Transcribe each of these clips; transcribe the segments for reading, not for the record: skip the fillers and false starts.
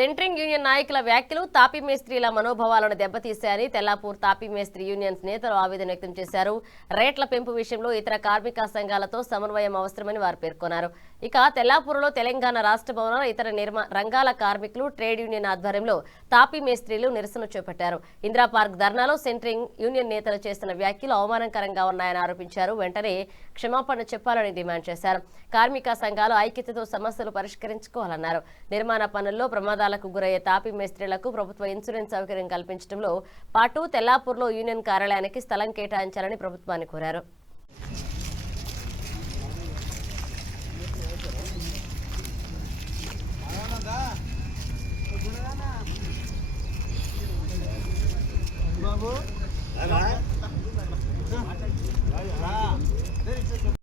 Centring union నాయకుల వ్యాఖ్యలు తాపీ మేస్త్రీల మనోభావాలను దెబ్బతీశాయని తెల్లాపూర్ తాపీ మేస్త్రీ యూనియన్స్ నేతలు ఆవేదన వ్యక్తం చేశారు. రేట్ల పెంపు విషయంలో ఇతర కార్మిక సంఘాలతో సమన్వయం అవసరమని వారు పేర్కొన్నారు. ఇక తెల్లాపూర్లో తెలంగాణ రాష్ట్ర భవన ఇతర రంగాల కార్మికులు ట్రేడ్ యూనియన్ ఆధ్వర్యంలో తాపీ మేస్త్రీలు నిరసన చేపట్టారు. ఇందిరా పార్క్ ధర్నాలో సెంట్రింగ్ యూనియన్ నేతలు చేసిన వ్యాఖ్యలు అవమానకరంగా ఉన్నాయని ఆరోపించారు. వెంటనే క్షమాపణ చెప్పాలని డిమాండ్ చేశారు. కార్మిక సంఘాలు ఐక్యతతో సమస్యలు పరిష్కరించుకోవాలన్నారు. నిర్మాణ పనుల్లో ప్రమాదాలకు గురయ్యే తాపీ మేస్త్రీలకు ప్రభుత్వ ఇన్సూరెన్స్ సౌకర్యం కల్పించడంలో పాటు తెల్లాపూర్లో యూనియన్ కార్యాలయానికి స్థలం కేటాయించాలని ప్రభుత్వాన్ని కోరారు.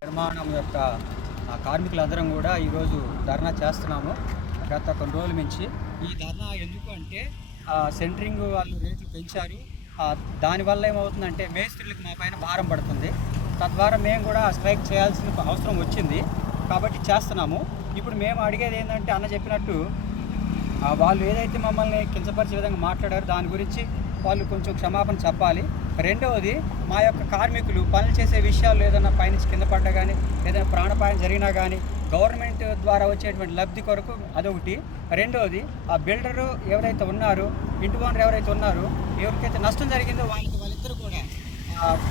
నిర్మాణం యొక్క కార్మికులందరం కూడా ఈరోజు ధర్నా చేస్తున్నాము. గత కొన్ని రోజుల నుంచి ఈ ధర్నా ఎందుకు అంటే సెంట్రింగ్ వాళ్ళు రేట్లు పెంచారు. దానివల్ల ఏమవుతుందంటే మేస్త్రీలకు మా పైన భారం పడుతుంది. తద్వారా మేము కూడా స్ట్రైక్ చేయాల్సిన అవసరం వచ్చింది కాబట్టి చేస్తున్నాము. ఇప్పుడు మేము అడిగేది ఏంటంటే అన్న చెప్పినట్టు వాళ్ళు ఏదైతే మమ్మల్ని కించపరిచే విధంగా మాట్లాడారో దాని గురించి వాళ్ళు కొంచెం క్షమాపణ చెప్పాలి. రెండవది మా యొక్క కార్మికులు పనులు చేసే విషయాలు ఏదైనా పైనుంచి కింద పడ్డా కానీ ఏదైనా ప్రాణాపాయం జరిగినా కానీ గవర్నమెంట్ ద్వారా వచ్చేటువంటి లబ్ధి కొరకు అదొకటి. రెండవది ఆ బిల్డరు ఎవరైతే ఉన్నారో ఇంటి ఓనర్ ఎవరైతే ఉన్నారో ఎవరికైతే నష్టం జరిగిందో వాళ్ళిద్దరూ కూడా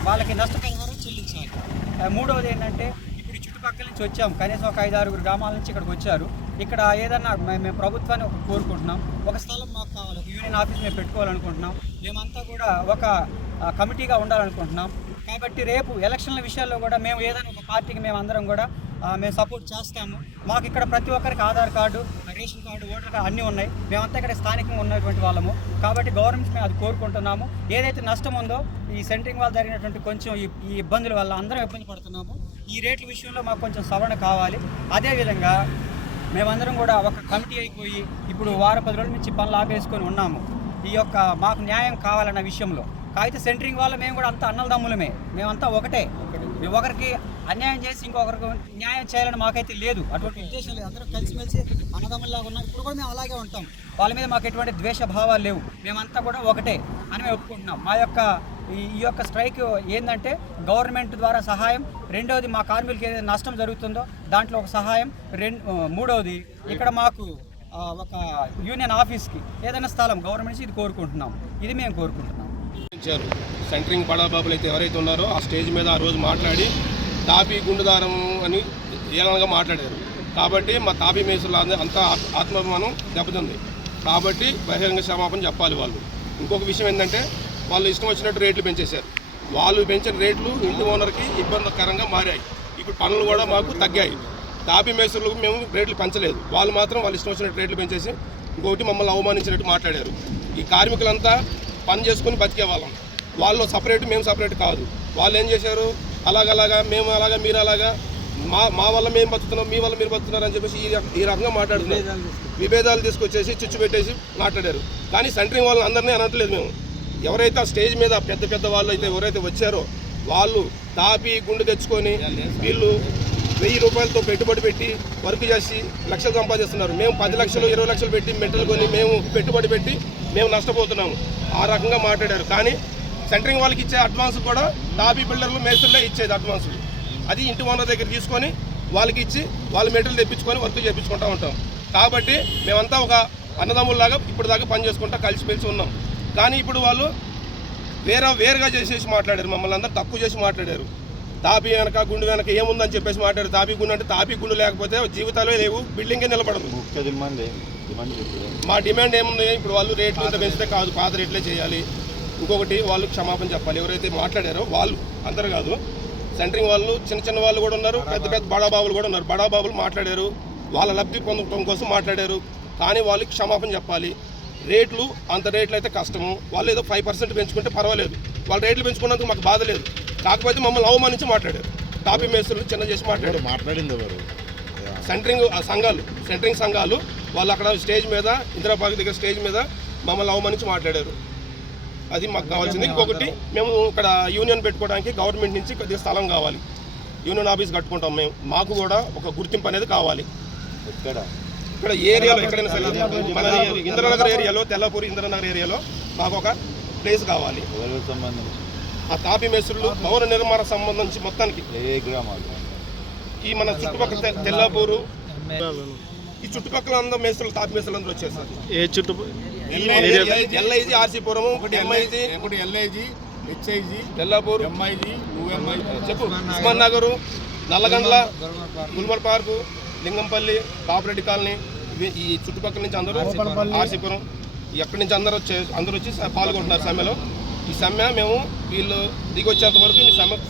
వాళ్ళకి నష్టపరిహారం చెల్లించాలి. మూడవది ఏంటంటే ఇప్పుడు చుట్టుపక్కల నుంచి వచ్చాము, కనీసం ఒక 5-6 గ్రామాల నుంచి ఇక్కడికి వచ్చారు. ఇక్కడ ఏదన్నా మేము ప్రభుత్వాన్ని కోరుకుంటున్నాం, ఒక స్థలం మాకు కావాలి, ఒక యూనియన్ ఆఫీస్ మేము పెట్టుకోవాలనుకుంటున్నాం, మేమంతా కూడా ఒక కమిటీగా ఉండాలనుకుంటున్నాం. కాబట్టి రేపు ఎలక్షన్ల విషయాల్లో కూడా మేము ఏదైనా ఒక పార్టీకి మేము అందరం కూడా మేము సపోర్ట్ చేస్తాము. మాకు ఇక్కడ ప్రతి ఒక్కరికి Aadhaar card, ration card, voter card అన్నీ ఉన్నాయి. మేమంతా ఇక్కడ స్థానికంగా ఉన్నటువంటి వాళ్ళము. కాబట్టి గవర్నమెంట్ మేము అది కోరుకుంటున్నాము. ఏదైతే నష్టం ఉందో ఈ సెంట్రింగ్ వల్ల జరిగినటువంటి కొంచెం ఈ ఇబ్బందుల వల్ల అందరం ఇబ్బంది పడుతున్నాము. ఈ రేట్ల విషయంలో మాకు కొంచెం సవరణ కావాలి. అదేవిధంగా మేమందరం కూడా ఒక కమిటీ అయిపోయి ఇప్పుడు 10 రోజుల నుంచి పనులు ఆపేసుకొని ఉన్నాము. ఈ యొక్క మాకు న్యాయం కావాలన్న విషయంలో. అయితే సెంట్రింగ్ వల్ల మేము కూడా అంతా అన్నదమ్ములమే, మేమంతా ఒకటే. ఒకరికి అన్యాయం చేసి ఇంకొకరికి న్యాయం చేయాలని మాకైతే లేదు, అటువంటి ఉద్దేశం లేదు. అందరూ కలిసిమెలిసి అన్నదమ్ముల్లాగా ఉన్నాం. ఇప్పుడు కూడా మేము అలాగే ఉంటాం. వాళ్ళ మీద మాకు ఎటువంటి ద్వేష భావాలు లేవు. మేమంతా కూడా ఒకటే అని మేము ఒప్పుకుంటున్నాం. మా యొక్క ఈ యొక్క స్ట్రైక్ ఏంటంటే గవర్నమెంట్ ద్వారా సహాయం, రెండవది మా కార్మికులకి ఏదైతే నష్టం జరుగుతుందో దాంట్లో ఒక సహాయం, మూడవది ఇక్కడ మాకు ఒక యూనియన్ ఆఫీస్కి ఏదైనా స్థలం గవర్నమెంట్ నుంచి ఇది కోరుకుంటున్నాం. ఇది మేము కోరుకుంటున్నాం. సెంట్రింగ్ బడాబాబులు అయితే ఎవరైతే ఉన్నారో ఆ స్టేజ్ మీద ఆ రోజు మాట్లాడి తాపీ గుండుదారం అని ఏలనగా మాట్లాడారు. కాబట్టి మా తాపీ మేసులు అంతా ఆత్మాభిమానం దెబ్బతింది. కాబట్టి బహిరంగ క్షమాపణ చెప్పాలి వాళ్ళు. ఇంకొక విషయం ఏంటంటే వాళ్ళు ఇష్టం వచ్చినట్టు రేట్లు పెంచేశారు. వాళ్ళు పెంచిన రేట్లు ఇంటి ఓనర్కి ఇబ్బందికరంగా మారాయి. ఇప్పుడు పనులు కూడా మాకు తగ్గాయి. తాపీ మేసులకు మేము రేట్లు పెంచలేదు, వాళ్ళు మాత్రం వాళ్ళు ఇష్టం వచ్చినట్టు రేట్లు పెంచేసి ఇంకొకటి మమ్మల్ని అవమానించినట్టు మాట్లాడారు. ఈ కార్మికులంతా పని చేసుకుని బతికే వాళ్ళం, వాళ్ళు సపరేట్ మేము సపరేట్ కాదు. వాళ్ళు ఏం చేశారు, అలాగలాగా మేము అలాగా మీరు అలాగా మా వల్ల మేము బతుకుతున్నాం, మీ వల్ల మీరు బతుకుతున్నారు అని చెప్పేసి ఈ రకంగా మాట్లాడుతున్నారు. విభేదాలు తీసుకొచ్చేసి చిచ్చు పెట్టేసి మాట్లాడారు. కానీ సెంట్రింగ్ వాళ్ళని అందరినీ అనట్లేదు మేము. ఎవరైతే ఆ స్టేజ్ మీద పెద్ద వాళ్ళు అయితే ఎవరైతే వచ్చారో వాళ్ళు తాపి గుండు తెచ్చుకొని వీళ్ళు 1000 రూపాయలతో పెట్టుబడి పెట్టి వర్క్ చేసి లక్షలు సంపాదిస్తున్నారు. మేము 10 లక్షలు 20 లక్షలు పెట్టి మెటీరియల్ కొని మేము పెట్టుబడి పెట్టి మేము నష్టపోతున్నాము. ఆ రకంగా మాట్లాడారు. కానీ సెంట్రింగ్ వాళ్ళకి ఇచ్చే అడ్వాన్స్ కూడా తాపీ బిల్డర్లు మేస్త్రులే ఇచ్చేది అడ్వాన్సులు. అది ఇంటి ఓనర్ దగ్గర తీసుకొని వాళ్ళకి ఇచ్చి వాళ్ళ మెటీరియల్ తెప్పించుకొని వర్క్ చేయించుకుంటూ ఉంటాం. కాబట్టి మేమంతా ఒక అన్నదమ్ముల్లాగా ఇప్పుడు దాకా పని చేసుకుంటా కలిసిమెలిసి ఉన్నాం. కానీ ఇప్పుడు వాళ్ళు వేరుగా చేసేసి మాట్లాడారు. మమ్మల్ని అందరూ తక్కువ చేసి మాట్లాడారు. తాపీ వెనక గుండు వెనక ఏముందని చెప్పేసి మాట్లాడారు. తాపీ గుండు అంటే తాపీ గుండు లేకపోతే జీవితాలే లేవు, బిల్డింగే నిలబడదు. మా డిమాండ్ ఏముంది, ఇప్పుడు వాళ్ళు రేట్లు ఇంత పెంచితే కాదు, పాత రేట్లే చేయాలి. ఇంకొకటి వాళ్ళు క్షమాపణ చెప్పాలి. ఎవరైతే మాట్లాడారో వాళ్ళు అందరు కాదు, సెంట్రింగ్ వాళ్ళు చిన్న వాళ్ళు కూడా ఉన్నారు, పెద్ద బడాబాబులు కూడా ఉన్నారు. బడాబాబులు మాట్లాడారు, వాళ్ళ లబ్ధి పొందడం కోసం మాట్లాడారు. కానీ వాళ్ళకి క్షమాపణ చెప్పాలి. రేట్లు అంత రేట్లు అయితే కష్టము. వాళ్ళు ఏదో 5% పెంచుకుంటే పర్వాలేదు, వాళ్ళు రేట్లు పెంచుకున్నందుకు మాకు బాధ లేదు. కాకపోతే మమ్మల్ని అవమానించి మాట్లాడారు. తాపీ మేస్త్రులు చిన్న చేసి మాట్లాడింది ఎవరు? సెంట్రింగ్ సంఘాలు వాళ్ళు అక్కడ స్టేజ్ మీద ఇందిరా పార్క్ దగ్గర స్టేజ్ మీద మమ్మల్ని అవమానించి మాట్లాడారు. అది మాకు కావాల్సింది. ఇంకొకటి మేము ఇక్కడ యూనియన్ పెట్టుకోవడానికి గవర్నమెంట్ నుంచి కొద్దిగా స్థలం కావాలి. యూనియన్ ఆఫీస్ కట్టుకుంటాం మేము, మాకు కూడా ఒక గుర్తింపు అనేది కావాలి. ఇక్కడ ఇక్కడ ఏరియాలో ఎక్కడైనా సరే మన ఇంద్రనగర్ ఏరియాలో, తెల్లపూరి ఇంద్రనగర్ ఏరియాలో మాకు ఒక ప్లేస్ కావాలి. ఆ తాపీ మేస్త్రులు భవన నిర్మాణ సంబంధించి మొత్తానికి ఈ మన చుట్టుపక్కల తెల్లపూరు ఈ చుట్టుపక్కల అందరూ మేస్త్రులు, తాపీ మేస్త్రులు అందరూ వచ్చేసారు. LIG, RC Puram, MIG, LIG, HIG, Tellapur, MIG, చెప్పు, ఉస్మాన్ నగరు, నల్లగండ్ల, గుల్మర్ పార్కు, లింగంపల్లి, కాపురెడ్డి కాలనీ, ఈ చుట్టుపక్కల నుంచి అందరూ, ఆర్సీపురం, ఎక్కడి నుంచి అందరూ వచ్చి పాల్గొంటున్నారు సమ్మెలో. ఈ సమ్మె మేము వీళ్ళు దిగి వచ్చేంత వరకు ఈ సమ్మె